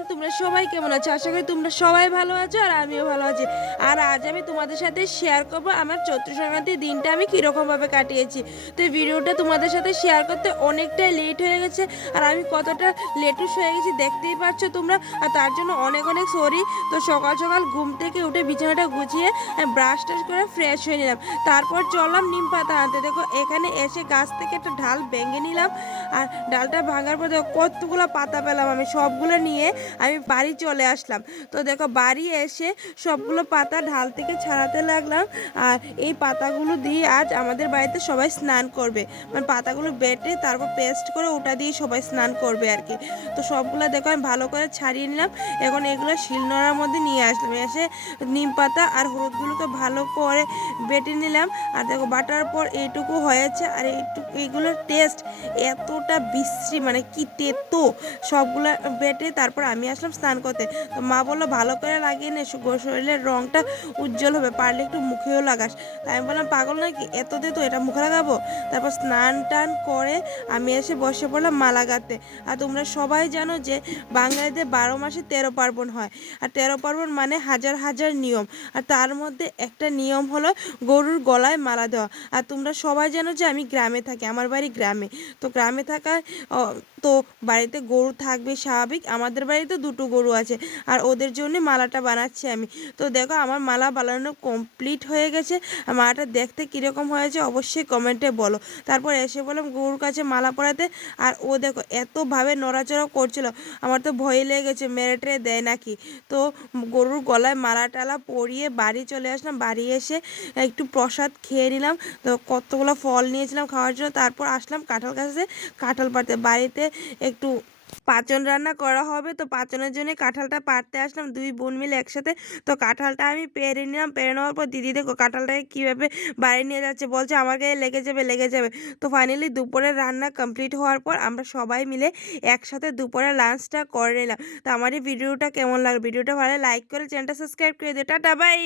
Everyone, তোমরা সবাই কেমন আছো? আশা করি তোমরা সবাই ভালো আছো আর আমিও ভালো আছি। আর আজ আমি তোমাদের সাথে শেয়ার করব আমার চৈত্র সংক্রান্তির দিনটা আমি কীরকমভাবে কাটিয়েছি। তো এই ভিডিওটা তোমাদের সাথে শেয়ার করতে অনেকটাই লেট হয়ে গেছে, আর আমি কতটা লেটুস হয়ে গেছি দেখতেই পাচ্ছ তোমরা, আর তার জন্য অনেক অনেক সরি। তো সকাল সকাল ঘুম থেকে উঠে বিছানাটা গুছিয়ে ব্রাশ টাশ করে ফ্রেশ হয়ে নিলাম, তারপর চললাম নিম পাতা আনতে। দেখো এখানে এসে গাছ থেকে একটা ঢাল ভেঙে নিলাম, আর ডালটা ভাঙার পর দেখো কতগুলো পাতা পেলাম। আমি সবগুলো নিয়ে আমি বাড়ি চলে আসলাম। তো দেখো বাড়ি এসে সবগুলো পাতা ঢাল থেকে ছাড়াতে লাগলাম, আর এই পাতাগুলো দিয়ে আজ আমাদের বাড়িতে সবাই স্নান করবে। মানে পাতাগুলো বেটে তারপর পেস্ট করে ওটা দিয়ে সবাই স্নান করবে আর কি। তো সবগুলো দেখো আমি ভালো করে ছাড়িয়ে নিলাম। এখন এগুলো শিলনোড়ার মধ্যে নিয়ে আসলাম, এসে নিম পাতা আর হলুদগুলোকে ভালো করে বেটে নিলাম। আর দেখো বাটার পর এইটুকু হয়েছে, আর এইগুলোর টেস্ট এতটা বিশ্রী, মানে কি তেতো। সবগুলো বেটে তারপর আমি আসলাম স্নান করতে। তো মা বললো ভালো করে লাগিয়ে নে, শরীরের রঙটা উজ্জ্বল হবে, পারলে একটু মুখেও লাগাস। তাই আমি বললাম পাগল নাকি, এত তেতো, এটা মুখে লাগাবো? তারপর স্নান টান করে আমি এসে বসে পড়লাম মা লাগাতে। আর তোমরা সবাই জানো যে বাঙালিদের 12 মাসে 13 পার্বণ হয়, আর 13 পার্বণ মানে হাজার হাজার নিয়ম। আর তার মধ্যে একটা নিয়ম হলো গরুর গলায় মালা দেওয়া। আর তোমরা সবাই জানো যে আমি গ্রামে থাকি, আমার বাড়ি গ্রামে। তো গ্রামে থাকায় তো বাড়িতে গরু থাকবে স্বাভাবিক। আমাদের বাড়িতে দুটো গরু আছে, আর ওদের জন্য মালাটা বানাচ্ছি আমি। তো দেখো আমার মালা বানানো কমপ্লিট হয়ে গেছে। আর মালাটা দেখতে কীরকম হয়েছে অবশ্যই কমেন্টে বলো। তারপর এসে বললাম গরুর কাছে মালা পরাতে, আর ও দেখো এতভাবে নড়াচড়া করছিল, আমার তো ভয় লেগেছে মেরে টেরে দেয় নাকি। তো গরুর গলায় মালা টালা পরিয়ে বাড়ি চলে আসলাম। বাড়ি এসে একটু প্রসাদ খেয়ে নিলাম। তো কতগুলো ফল নিয়েছিলাম খাওয়ার জন্য। তারপর আসলাম কাঁঠাল গাছে কাঁঠাল পাড়তে। বাড়িতে একটু পাঁচন রান্না করা হবে, তো পাঁচনের জন্য কাঁঠালটা পাড়তে আসলাম দুই বোন মিলে একসাথে। তো কাঁঠালটা আমি পেরে নিলাম, পেরে নেওয়ার পর দিদি দেখো কাঁঠালটাকে কীভাবে বাড়ি নিয়ে যাচ্ছে, বলছে আমার গায়ে লেগে যাবে লেগে যাবে। তো ফাইনালি দুপুরের রান্না কমপ্লিট হওয়ার পর আমরা সবাই মিলে একসাথে দুপুরের লাঞ্চটা করে নিলাম। তো আমার এই ভিডিওটা কেমন লাগলো? ভিডিওটা ভালো লাইক করে চ্যানেলটা সাবস্ক্রাইব করে দিও। Tata bye.